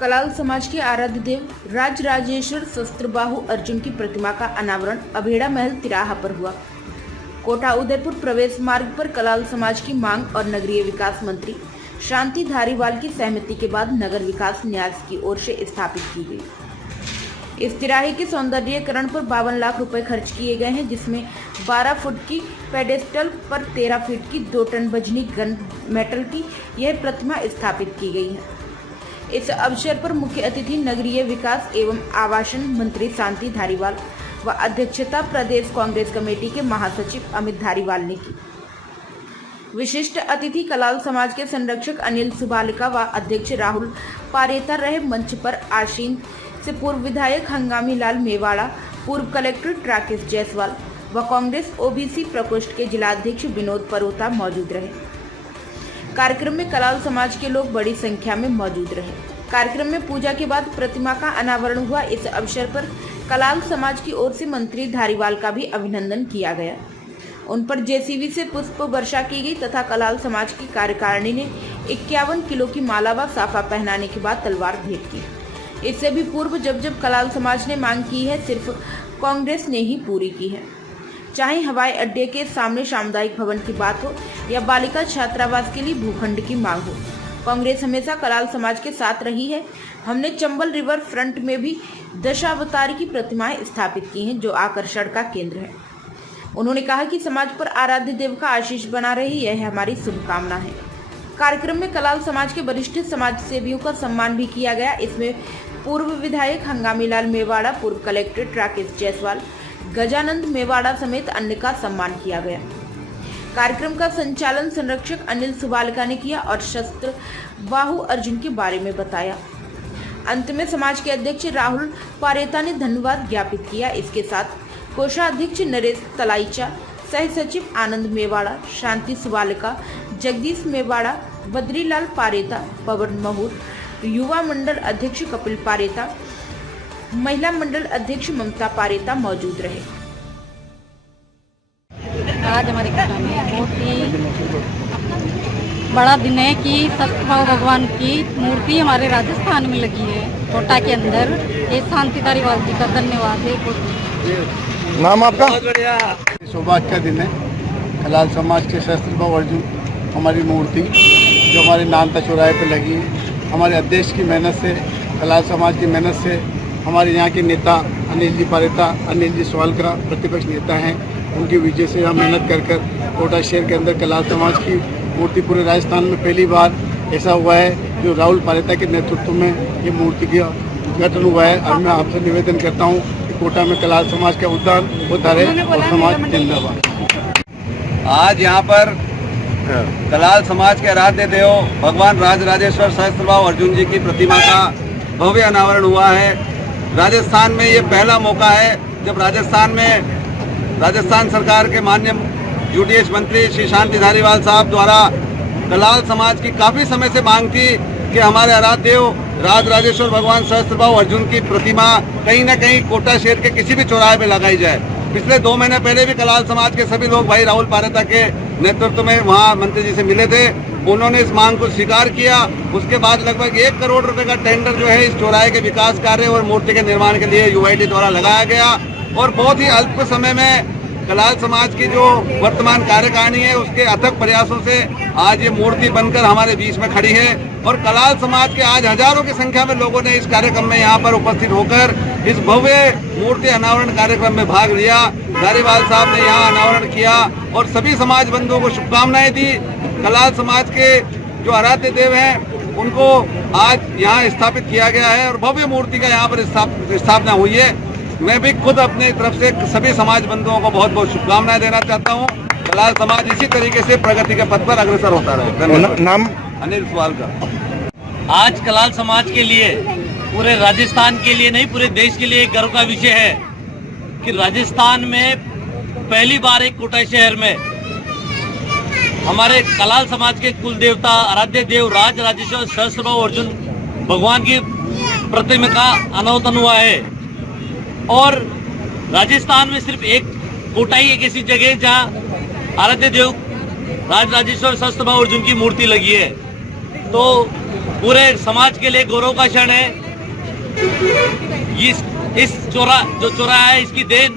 कलाल समाज के आराध्य देव राजराजेश्वर शस्त्रबाहु अर्जुन की प्रतिमा का अनावरण अभेड़ा महल तिराहा पर हुआ। कोटा उदयपुर प्रवेश मार्ग पर कलाल समाज की मांग और नगरीय विकास मंत्री शांति धारीवाल की सहमति के बाद नगर विकास न्यास की ओर से स्थापित की गई। इस तिराहे के सौंदर्यीकरण पर 52 लाख रुपए खर्च किए गए हैं, जिसमें 12 फुट की पेडेस्टल पर 13 फीट की 2 टन वजनी गन मेटल की यह प्रतिमा स्थापित की गई है। इस अवसर पर मुख्य अतिथि नगरीय विकास एवं आवासन मंत्री शांति धारीवाल व अध्यक्षता प्रदेश कांग्रेस कमेटी के महासचिव अमित धारीवाल ने की। विशिष्ट अतिथि कलाल समाज के संरक्षक अनिल सुबालिका व अध्यक्ष राहुल पारेता रहे। मंच पर आशीन से पूर्व विधायक हंगामी लाल मेवाड़ा, पूर्व कलेक्टर राकेश जायसवाल व कांग्रेस ओबीसी प्रकोष्ठ के जिलाध्यक्ष विनोद परोता मौजूद रहे। कार्यक्रम में कलाल समाज के लोग बड़ी संख्या में मौजूद रहे। कार्यक्रम में पूजा के बाद प्रतिमा का अनावरण हुआ। इस अवसर पर कलाल समाज की ओर से मंत्री धारीवाल का भी अभिनंदन किया गया। उन पर जेसीबी से पुष्प वर्षा की गई तथा कलाल समाज की कार्यकारिणी ने 51 किलो की माला व साफा पहनाने के बाद तलवार भेंट की। इससे भी पूर्व जब कलाल समाज ने मांग की है, सिर्फ कांग्रेस ने ही पूरी की है। चाहे हवाई अड्डे के सामने सामुदायिक भवन की बात हो या बालिका छात्रावास के लिए भूखंड की मांग हो, कांग्रेस हमेशा कलाल समाज के साथ रही है। हमने चंबल रिवर फ्रंट में भी दशावतारी की प्रतिमाएं स्थापित की हैं, जो आकर्षण का केंद्र है। उन्होंने कहा कि समाज पर आराध्य देव का आशीष बना रहे, यह हमारी शुभकामना है। कार्यक्रम में कलाल समाज के वरिष्ठ समाज सेवियों का सम्मान भी किया गया। इसमें पूर्व विधायक हंगामी लाल मेवाड़ा, पूर्व कलेक्टर राकेश जायसवाल, गजानंद मेवाड़ा समेत अन्य का सम्मान किया गया। कार्यक्रम का संचालन संरक्षक अनिल सुबालिका ने किया और शस्त्र बाहु अर्जुन के बारे में बताया। अंत में समाज के अध्यक्ष राहुल पारेता ने धन्यवाद ज्ञापित किया। इसके साथ कोषाध्यक्ष नरेश तलाईचा, सह सचिव आनंद मेवाड़ा, शांति सुबालिका, जगदीश मेवाड़ा, बद्रीलाल पारेता, पवन महूर, युवा मंडल अध्यक्ष कपिल पारेता, महिला मंडल अध्यक्ष ममता पारेता मौजूद रहे। आज हमारे कोटा में बहुत ही बड़ा दिन है कि शस्त्रबाहु भगवान की मूर्ति हमारे राजस्थान में लगी है, कोटा के अंदर। ये शांति धारीवाल जी का धन्यवाद है। नाम आपका? सौभाग्य का दिन है। कलाल समाज के शस्त्रबाहु अर्जुन हमारी मूर्ति जो हमारे नानता चौराहे पर लगी है, हमारे अध्यक्ष की मेहनत से, कलाल समाज की मेहनत से, हमारे यहाँ के नेता अनिल जी पारेता, अनिल जी स्वालका प्रतिपक्ष नेता हैं, उनकी वजह से हम मेहनत कर कोटा शहर के अंदर कलाल समाज की मूर्ति पूरे राजस्थान में पहली बार ऐसा हुआ है जो राहुल पारेता के नेतृत्व में ये मूर्ति का उद्घाटन हुआ है। और मैं आपसे निवेदन करता हूँ कि कोटा में कलाल समाज का उद्धार होता रहे और समाज जिंदाबाद। आज यहाँ पर कलाल समाज के आराध्य देव भगवान राजराजेश्वर सहस्त्रबाहु अर्जुन जी की प्रतिमा का भव्य अनावरण हुआ है। राजस्थान में ये पहला मौका है जब राजस्थान सरकार के माननीय यूडीएच मंत्री श्री शांति धारीवाल साहब द्वारा कलाल समाज की काफ़ी समय से मांग थी कि हमारे आराध्य देव राजराजेश्वर भगवान सहस्त्रबाहु अर्जुन की प्रतिमा कहीं न कहीं कोटा शहर के किसी भी चौराहे पे लगाई जाए। पिछले 2 महीने पहले भी कलाल समाज के सभी लोग भाई राहुल पारेता के नेतृत्व में वहाँ मंत्री जी से मिले थे। उन्होंने इस मांग को स्वीकार किया। उसके बाद लगभग 1 करोड़ रुपए का टेंडर जो है इस चौराहे के विकास कार्य और मूर्ति के निर्माण के लिए यूआईडी द्वारा लगाया गया और बहुत ही अल्प समय में कलाल समाज की जो वर्तमान कार्यकारिणी है उसके अथक प्रयासों से आज ये मूर्ति बनकर हमारे बीच में खड़ी है। और कलाल समाज के आज हजारों की संख्या में लोगों ने इस कार्यक्रम में यहाँ पर उपस्थित होकर इस भव्य मूर्ति अनावरण कार्यक्रम में भाग लिया। धारीवाल साहब ने यहाँ अनावरण किया और सभी समाज बंधुओं को शुभकामनाएं दी। कलाल समाज के जो आराध्य देव हैं उनको आज यहाँ स्थापित किया गया है और भव्य मूर्ति का यहाँ पर स्थापना हुई है। मैं भी खुद अपने तरफ से सभी समाज बंधुओं को बहुत बहुत शुभकामनाएं देना चाहता हूँ। कलाल समाज इसी तरीके से प्रगति के पथ पर अग्रसर होता रहे। नाम? अनिल सुबालिका। आज कलाल समाज के लिए, पूरे राजस्थान के लिए नहीं पूरे देश के लिए एक गर्व का विषय है कि राजस्थान में पहली बार एक कोटा शहर में हमारे कलाल समाज के कुल देवता आराध्य देव राजराजेश्वर सहस्त्रबाहु अर्जुन भगवान की प्रतिमा का अनावरण हुआ है। और राजस्थान में सिर्फ एक कोटा ही एक ऐसी जगह जहाँ आराध्य देव राजराजेश्वर सहस्त्रबाहु अर्जुन की मूर्ति लगी है। तो पूरे समाज के लिए गौरव का क्षण है। इस चौराहा है, इसकी देन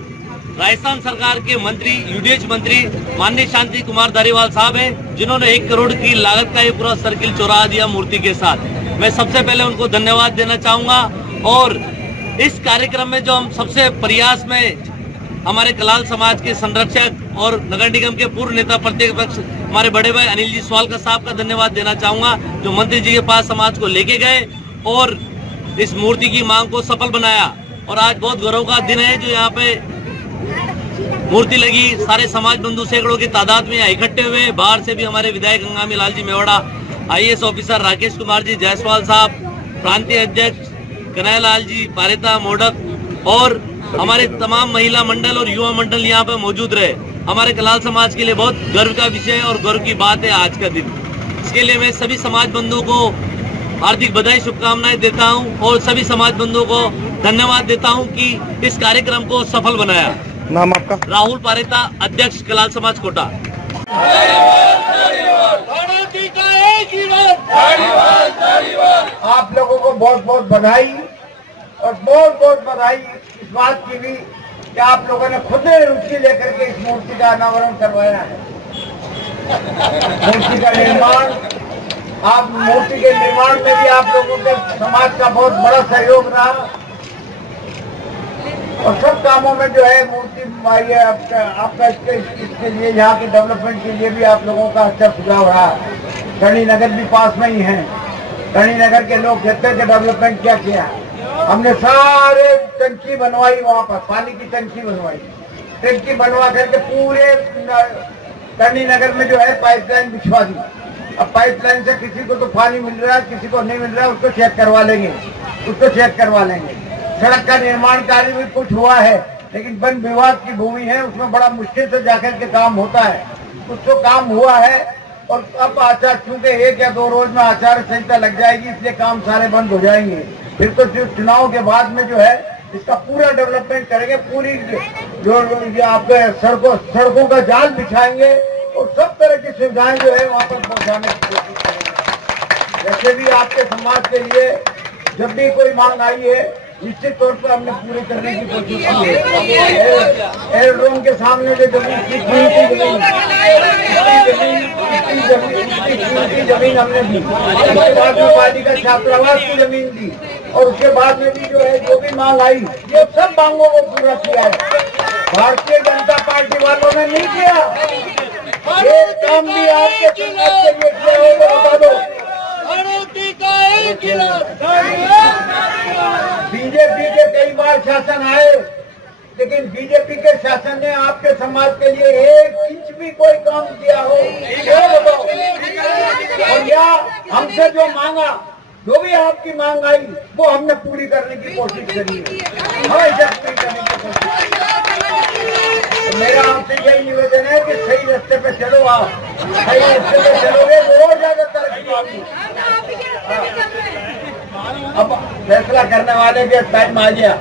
राजस्थान सरकार के मंत्री, यूडीएच मंत्री माननीय शांति कुमार धारीवाल साहब हैं, जिन्होंने 1 करोड़ की लागत का ये पूरा सर्किल चौराहा दिया मूर्ति के साथ। मैं सबसे पहले उनको धन्यवाद देना चाहूँगा। और इस कार्यक्रम में जो हम सबसे प्रयास में हमारे कलाल समाज के संरक्षक और नगर निगम के पूर्व नेता प्रतिपक्ष हमारे बड़े भाई अनिल जी स्वालकर साहब का धन्यवाद देना चाहूँगा, जो मंत्री जी के पास समाज को लेके गए और इस मूर्ति की मांग को सफल बनाया। और आज बहुत गौरव का दिन है जो यहाँ पे मूर्ति लगी। सारे समाज बंधु सैकड़ों की तादाद में यहाँ इकट्ठे हुए। बाहर से भी हमारे विधायक गंगामी लाल जी मेवाड़ा, IAS ऑफिसर राकेश कुमार जी जायसवाल साहब, प्रांतीय अध्यक्ष कन्हैया लाल जी पारेता मोडक और हमारे तमाम महिला मंडल और युवा मंडल यहाँ पे मौजूद रहे। हमारे कलाल समाज के लिए बहुत गर्व का विषय और गर्व की बात है आज का दिन। इसके लिए मैं सभी समाज बंधुओं को हार्दिक बधाई, शुभकामनाएं देता हूं और सभी समाज बंधुओं को धन्यवाद देता हूं कि इस कार्यक्रम को सफल बनाया। नाम आपका? राहुल पारेता, अध्यक्ष कलाल समाज कोटा। आप लोगों को बहुत बहुत बधाई और बहुत बहुत बधाई इस बात की भी कि आप लोगों ने खुद रुचि लेकर के इस मूर्ति का अनावरण करवाया है। मूर्ति का निर्माण, आप मूर्ति के निर्माण में भी आप लोगों के समाज का बहुत बड़ा सहयोग रहा और सब कामों में जो है मूर्ति आपका इसके लिए, यहाँ के डेवलपमेंट के लिए भी आप लोगों का अच्छा सुझाव रहा। गणी नगर भी पास में ही है। गणी नगर के लोग कहते हैं कि डेवलपमेंट क्या किया, हमने सारे टंकी बनवाई, वहाँ पर पानी की टंकी बनवाई, टंकी बनवा करके पूरे गणी नगर में जो है पाइपलाइन बिछवा दी। अब पाइपलाइन से किसी को तो पानी मिल रहा है, किसी को नहीं मिल रहा है, उसको चेक करवा लेंगे। सड़क का निर्माण कार्य भी कुछ हुआ है, लेकिन वन विभाग की भूमि है, उसमें बड़ा मुश्किल से जाकर के काम होता है। कुछ तो काम हुआ है और अब आचार, चूंकि 1 या 2 रोज में आचार संहिता लग जाएगी, इसलिए काम सारे बंद हो जाएंगे। फिर तो सिर्फ चुनाव के बाद में जो है इसका पूरा डेवलपमेंट करेंगे, पूरी जो आपके सड़कों का जाल बिछाएंगे और सब तरह की सुविधाएं जो है वहाँ पर पहुँचाने की कोशिश करेंगे। जैसे भी आपके समाज के लिए जब भी कोई मांग आई है, निश्चित तौर पर हमने पूरी करने की कोशिश की है। एयरड्रोम के सामने जो जमीन हमने दी, उसके बाद में पालिका छात्रावास की जमीन दी और उसके बाद में भी जो है जो भी मांग आई, ये सब मांगों को पूरा किया है। भारतीय जनता पार्टी वालों ने नहीं किया, ये काम भी आपके समाज के लिए किया होगा, बता दो। बीजेपी के कई बार शासन आए, लेकिन बीजेपी के शासन ने आपके समाज के लिए 1 इंच भी कोई काम किया हो, और या हमसे जो मांगा, जो भी आपकी मांग आई, वो हमने पूरी करने की कोशिश करी है, हमेशा पूरी करने की कोशिश। तो मेरा आपसे यही निवेदन है कि सही रास्ते पे चलो, आप सही रास्ते पे चलोगे तो और ज्यादा तरक्की होगी। अब फैसला करने वाले के टाइम आ गया।